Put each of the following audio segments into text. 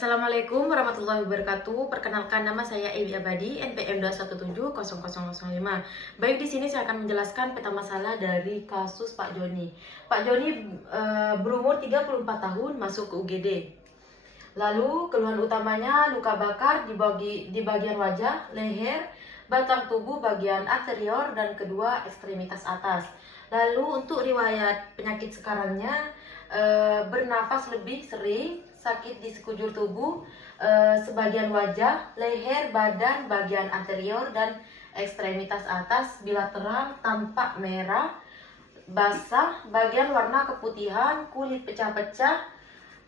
Assalamualaikum warahmatullahi wabarakatuh. Perkenalkan, nama saya Ewi Abadi, NPM 2170005. Baik, di sini saya akan menjelaskan peta masalah dari kasus Pak Joni. Pak Joni berumur 34 tahun, masuk ke UGD. Lalu keluhan utamanya luka bakar di bagian wajah, leher, batang tubuh bagian anterior dan kedua ekstremitas atas. Lalu untuk riwayat penyakit sekarangnya, bernafas lebih sering, sakit di sekujur tubuh, sebagian wajah, leher, badan, bagian anterior dan ekstremitas atas bilateral, tampak merah, basah, bagian warna keputihan, kulit pecah-pecah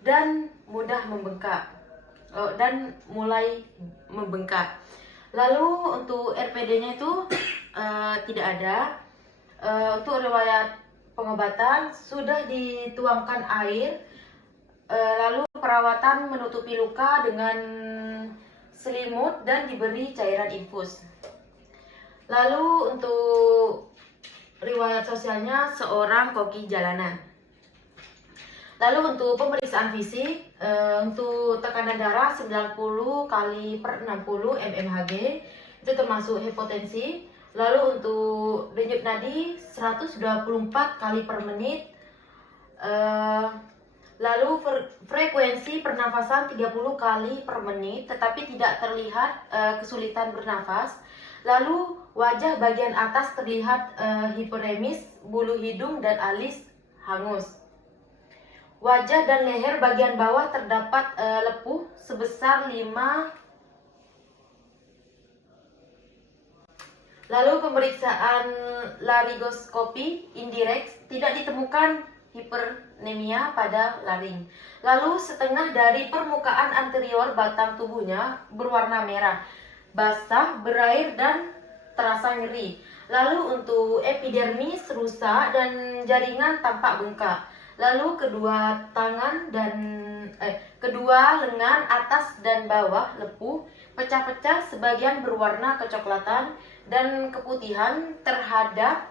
dan mudah membengkak dan mulai membengkak. Lalu untuk RPD-nya itu tidak ada. Untuk riwayat pengobatan sudah dituangkan air, lalu perawatan menutupi luka dengan selimut dan diberi cairan infus. Lalu untuk riwayat sosialnya seorang koki jalanan. Lalu untuk pemeriksaan fisik, untuk tekanan darah 90/60 mmHg, itu termasuk hipotensi. Lalu untuk denyut nadi 124 kali per menit. Lalu frekuensi pernafasan 30 kali per menit, tetapi tidak terlihat kesulitan bernafas. Lalu wajah bagian atas terlihat hiperemis, bulu hidung dan alis hangus. Wajah dan leher bagian bawah terdapat lepuh sebesar 5. Lalu pemeriksaan laringoskopi indirect, tidak ditemukan hipernemia pada laring. Lalu setengah dari permukaan anterior batang tubuhnya berwarna merah, basah, berair dan terasa nyeri. Lalu untuk epidermis rusak dan jaringan tampak bengkak. Lalu kedua lengan atas dan bawah lepuh, pecah-pecah, sebagian berwarna kecoklatan dan keputihan terhadap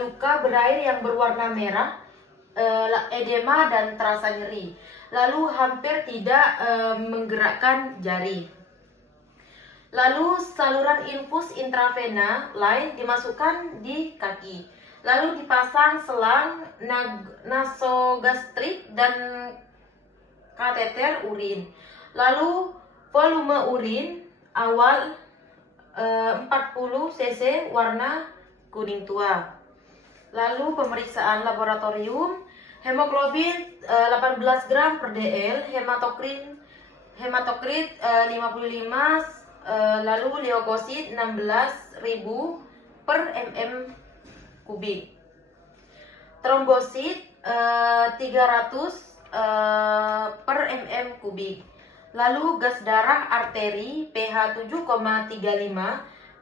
luka berair yang berwarna merah, edema dan terasa nyeri. Lalu hampir tidak menggerakkan jari. Lalu saluran infus intravena lain dimasukkan di kaki. Lalu dipasang selang nasogastrik dan kateter urin. Lalu volume urin awal 40 cc warna kuning tua. Lalu pemeriksaan laboratorium, hemoglobin 18 gram per dl, hematokrit 55, lalu leukosit 16.000 per mm kubik, trombosit 300 per mm kubik. Lalu gas darah arteri pH 7,35,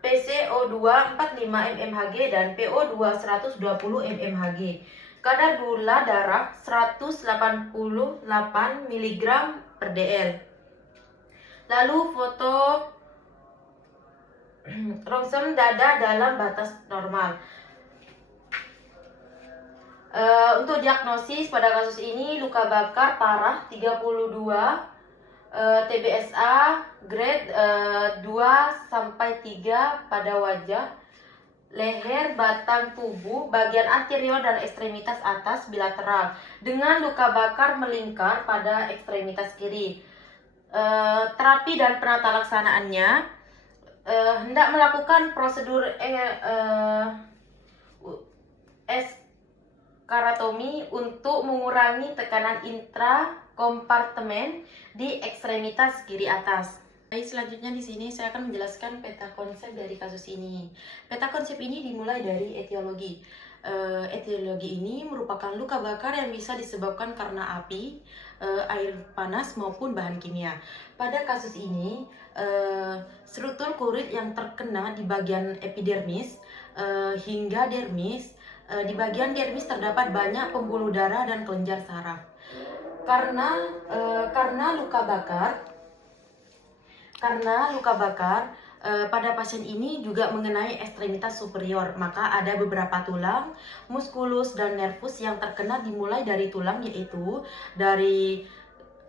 PCO2 45 mmHg dan PO2 120 mmHg. Kadar gula darah 188 mg per dl. Lalu foto ronsen dada dalam batas normal. Untuk diagnosis pada kasus ini, luka bakar parah 32, TBSA grade 2-3 pada wajah, leher, batang tubuh, bagian anterior dan ekstremitas atas bilateral dengan luka bakar melingkar pada ekstremitas kiri. Terapi dan penata laksanaannya, hendak melakukan prosedur eskaratomi untuk mengurangi tekanan intrakompartemen di ekstremitas kiri atas. Baik, selanjutnya di sini saya akan menjelaskan peta konsep dari kasus ini. Peta konsep ini dimulai dari etiologi. Etiologi ini merupakan luka bakar yang bisa disebabkan karena api, air panas maupun bahan kimia. Pada kasus ini, struktur kulit yang terkena di bagian epidermis hingga dermis. Di bagian dermis terdapat banyak pembuluh darah dan kelenjar saraf. Karena luka bakar pada pasien ini juga mengenai ekstremitas superior, maka ada beberapa tulang, muskulus dan nervus yang terkena dimulai dari tulang, yaitu dari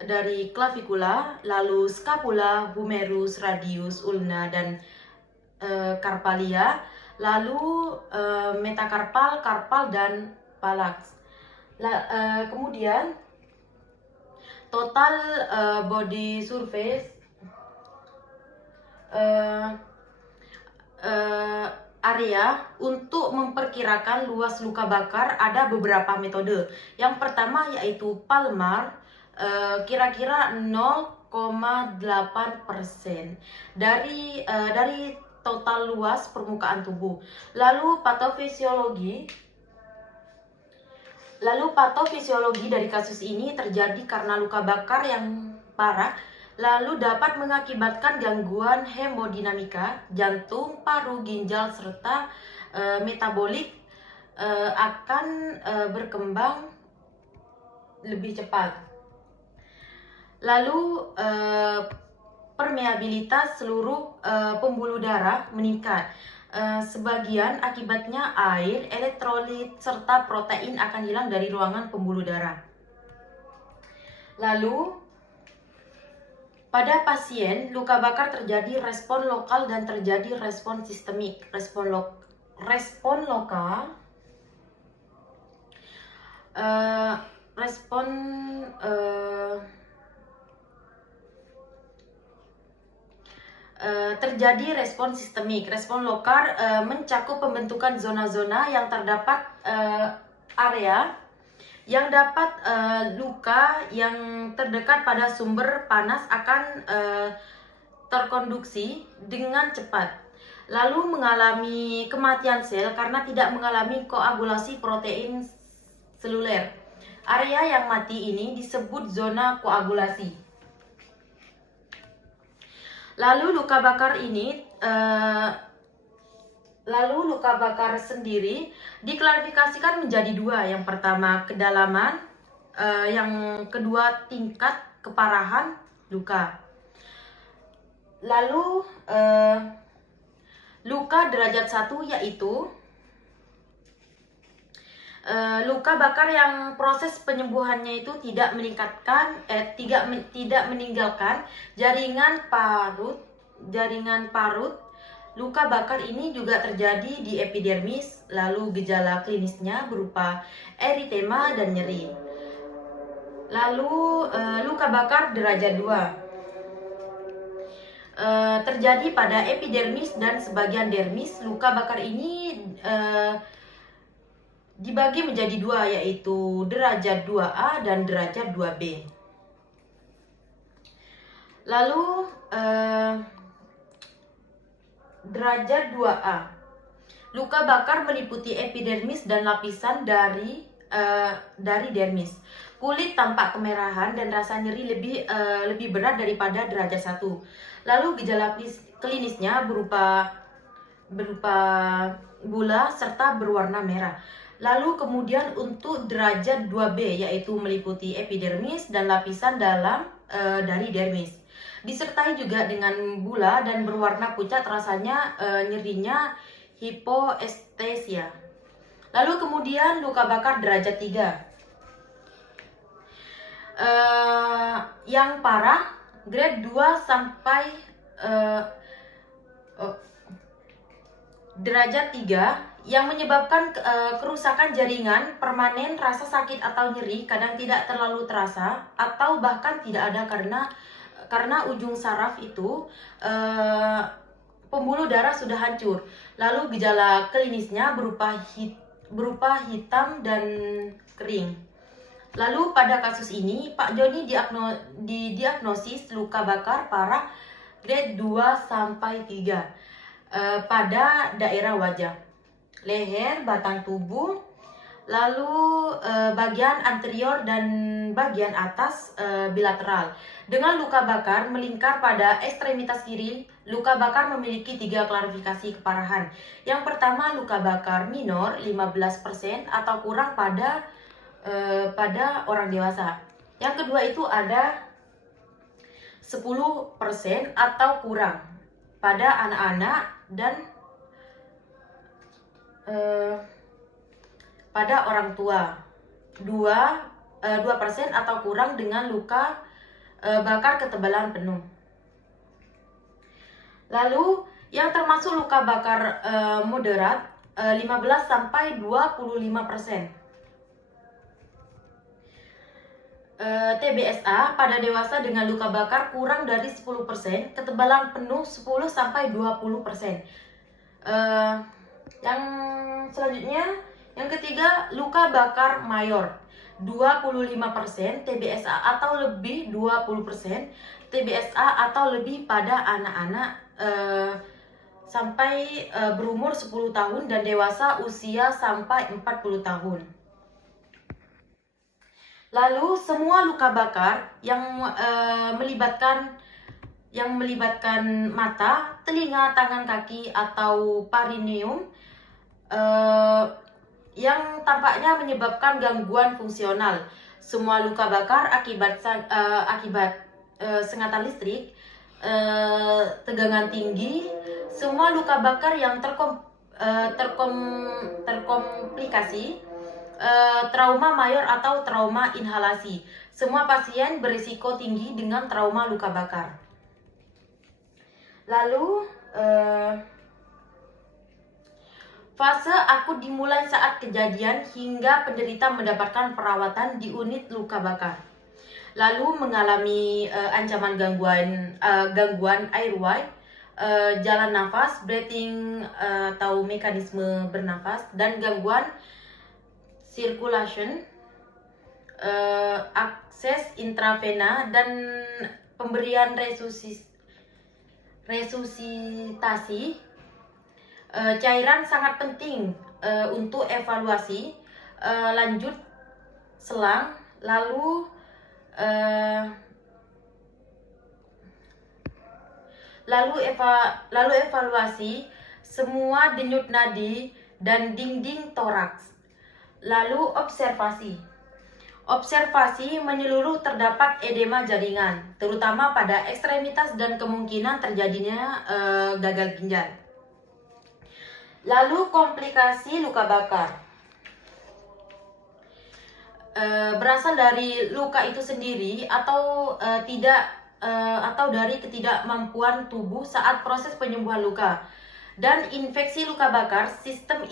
dari clavicula, lalu scapula, humerus, radius, ulna, dan carpalia, lalu metakarpal, karpal, dan palax. Kemudian total body surface area untuk memperkirakan luas luka bakar ada beberapa metode. Yang pertama yaitu palmar, kira-kira 0,8% dari total luas permukaan tubuh. Lalu patofisiologi dari kasus ini terjadi karena luka bakar yang parah, lalu dapat mengakibatkan gangguan hemodinamika, jantung, paru, ginjal, serta metabolik akan berkembang lebih cepat. Lalu permeabilitas seluruh pembuluh darah meningkat. Sebagian akibatnya air, elektrolit, serta protein akan hilang dari ruangan pembuluh darah. Lalu, pada pasien, luka bakar terjadi respon lokal dan terjadi respon sistemik. Respon lokal terjadi respon sistemik. Respon lokal mencakup pembentukan zona-zona yang terdapat area yang dapat luka yang terdekat pada sumber panas akan terkonduksi dengan cepat, lalu mengalami kematian sel karena tidak mengalami koagulasi protein seluler. Area yang mati ini disebut zona koagulasi. Lalu luka bakar sendiri diklasifikasikan menjadi dua. Yang pertama kedalaman, yang kedua tingkat keparahan luka. Lalu luka derajat 1 yaitu luka bakar yang proses penyembuhannya itu tidak meninggalkan jaringan parut. Luka bakar ini juga terjadi di epidermis, lalu gejala klinisnya berupa eritema dan nyeri. Lalu luka bakar derajat 2 terjadi pada epidermis dan sebagian dermis. Luka bakar ini dibagi menjadi dua, yaitu derajat 2A dan derajat 2B. Lalu derajat 2A. Luka bakar meliputi epidermis dan lapisan dari dermis. Kulit tampak kemerahan dan rasa nyeri lebih berat daripada derajat 1. Lalu gejala klinisnya berupa bula serta berwarna merah. Lalu kemudian untuk derajat 2B yaitu meliputi epidermis dan lapisan dalam dari dermis. Disertai juga dengan bula dan berwarna pucat, rasanya nyerinya hipoestesia. Lalu kemudian luka bakar derajat 3 yang parah, grade 2 sampai derajat 3 yang menyebabkan kerusakan jaringan permanen, rasa sakit atau nyeri kadang tidak terlalu terasa atau bahkan tidak ada karena ujung saraf itu pembuluh darah sudah hancur. Lalu gejala klinisnya berupa hitam dan kering. Lalu pada kasus ini Pak Joni didiagnosis luka bakar parah grade 2 sampai 3 pada daerah wajah, leher, batang tubuh, lalu bagian anterior dan bagian atas bilateral. Dengan luka bakar melingkar pada ekstremitas kiri, luka bakar memiliki 3 klasifikasi keparahan. Yang pertama, luka bakar minor 15% atau kurang pada orang dewasa. Yang kedua itu ada 10% atau kurang pada anak-anak dan pada orang tua. 2% atau kurang dengan luka bakar ketebalan penuh. Lalu yang termasuk luka bakar moderat 15-25%. TBSA pada dewasa dengan luka bakar kurang dari 10%, ketebalan penuh 10-20%. Yang selanjutnya, yang ketiga, luka bakar mayor 25% TBSA atau lebih, 20% TBSA atau lebih pada anak-anak sampai berumur 10 tahun dan dewasa usia sampai 40 tahun. Lalu semua luka bakar yang melibatkan mata, telinga, tangan, kaki atau perineum yang tampaknya menyebabkan gangguan fungsional. Semua luka bakar akibat sengatan listrik, tegangan tinggi, semua luka bakar yang terkomplikasi, trauma mayor atau trauma inhalasi. Semua pasien berisiko tinggi dengan trauma luka bakar. Lalu fase akut dimulai saat kejadian hingga penderita mendapatkan perawatan di unit luka bakar. Lalu mengalami ancaman gangguan airway, jalan nafas, breathing atau mekanisme bernafas, dan gangguan circulation, akses intravena, dan pemberian resusitasi. Cairan sangat penting untuk evaluasi lanjut selang, lalu evaluasi semua denyut nadi dan dinding toraks. Lalu observasi menyeluruh terdapat edema jaringan, terutama pada ekstremitas dan kemungkinan terjadinya gagal ginjal. Lalu komplikasi luka bakar berasal dari luka itu sendiri atau dari ketidakmampuan tubuh saat proses penyembuhan luka. Dan infeksi luka bakar sistem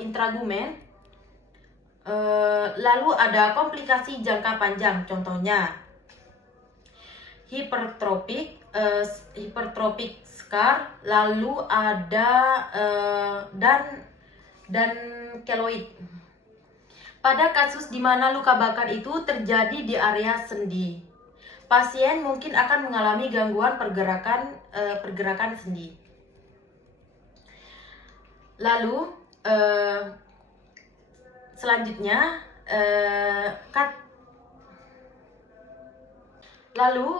intragumen. Lalu ada komplikasi jangka panjang, contohnya hipertropik scar, lalu ada dan keloid. Pada kasus di mana luka bakar itu terjadi di area sendi, pasien mungkin akan mengalami gangguan pergerakan sendi. Lalu selanjutnya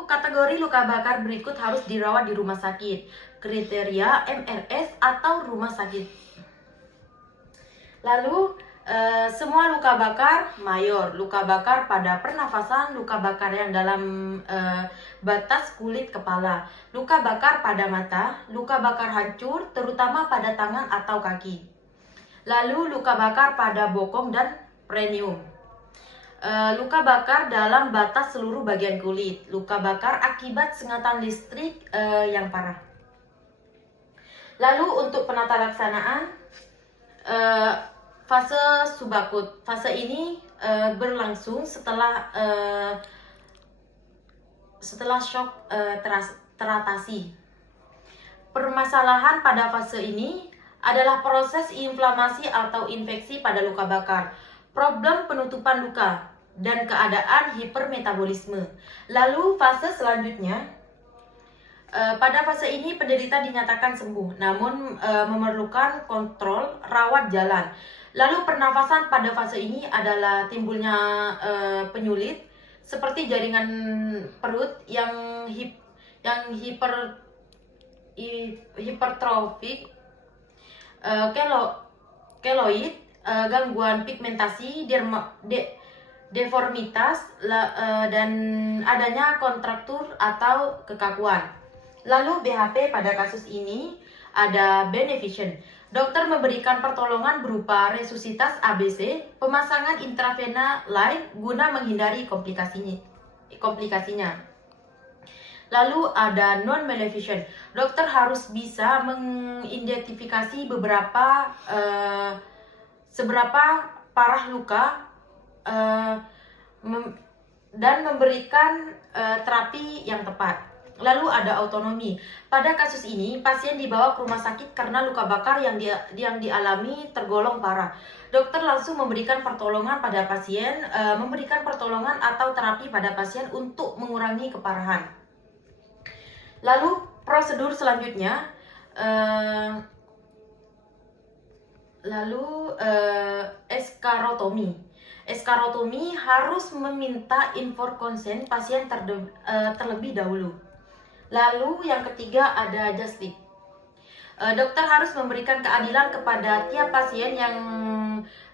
kategori luka bakar berikut harus dirawat di rumah sakit. Kriteria MRS atau rumah sakit. Lalu semua luka bakar mayor, luka bakar pada pernafasan, luka bakar yang dalam batas kulit kepala, luka bakar pada mata, luka bakar hancur terutama pada tangan atau kaki. Lalu luka bakar pada bokong dan perineum. Luka bakar dalam batas seluruh bagian kulit, luka bakar akibat sengatan listrik yang parah. Lalu untuk penata laksanaan fase subakut. Fase ini berlangsung setelah shock teratasi. Permasalahan pada fase ini adalah proses inflamasi atau infeksi pada luka bakar, problem penutupan luka, dan keadaan hipermetabolisme. Lalu fase selanjutnya, pada fase ini penderita dinyatakan sembuh, namun memerlukan kontrol rawat jalan. Lalu pernafasan pada fase ini adalah timbulnya penyulit seperti jaringan perut yang hipertrofik, keloid, gangguan pigmentasi, deformitas, dan adanya kontraktur atau kekakuan. Lalu BHP pada kasus ini ada beneficent. Dokter memberikan pertolongan berupa resusitasi ABC, pemasangan intravena lain guna menghindari komplikasinya. komplikasinya. Lalu ada non-maleficent. Dokter harus bisa mengidentifikasi seberapa parah luka dan memberikan terapi yang tepat. Lalu ada autonomi. Pada kasus ini, pasien dibawa ke rumah sakit karena luka bakar yang dialami tergolong parah. Dokter langsung memberikan pertolongan pada pasien, memberikan pertolongan atau terapi pada pasien untuk mengurangi keparahan. Lalu prosedur selanjutnya, eskarotomi. Eskarotomi harus meminta informed consent pasien terlebih dahulu. Lalu yang ketiga ada justice. Dokter harus memberikan keadilan kepada tiap pasien yang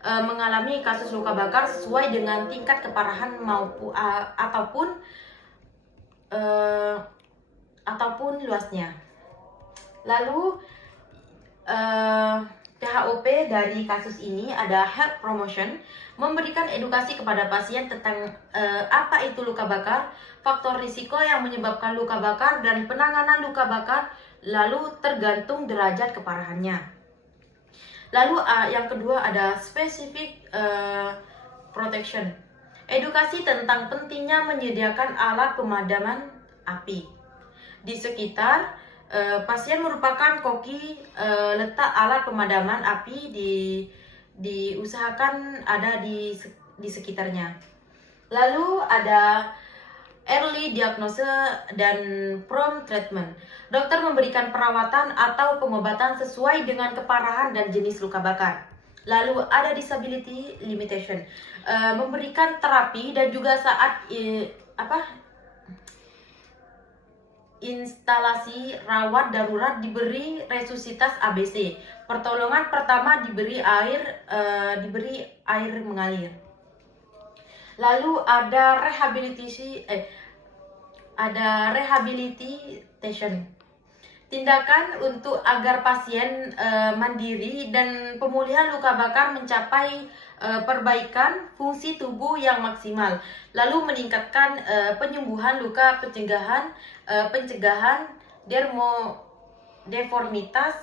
mengalami kasus luka bakar sesuai dengan tingkat keparahan ataupun luasnya. Lalu THOP dari kasus ini ada health promotion, memberikan edukasi kepada pasien tentang apa itu luka bakar, faktor risiko yang menyebabkan luka bakar, dan penanganan luka bakar, lalu tergantung derajat keparahannya. Lalu yang kedua ada specific protection, edukasi tentang pentingnya menyediakan alat pemadaman api di sekitar pasien merupakan koki. Letak alat pemadaman api diusahakan ada di sekitarnya. Lalu ada early diagnosis dan prompt treatment. Dokter memberikan perawatan atau pengobatan sesuai dengan keparahan dan jenis luka bakar. Lalu ada disability limitation, memberikan terapi dan juga saat instalasi rawat darurat diberi resusitasi ABC. Pertolongan pertama diberi air mengalir. Lalu ada rehabilitation. Tindakan untuk agar pasien mandiri dan pemulihan luka bakar mencapai perbaikan fungsi tubuh yang maksimal, lalu meningkatkan penyembuhan luka, pencegahan deformitas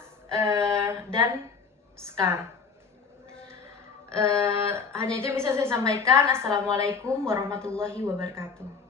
dan scar. Hanya itu yang bisa saya sampaikan. Assalamualaikum warahmatullahi wabarakatuh.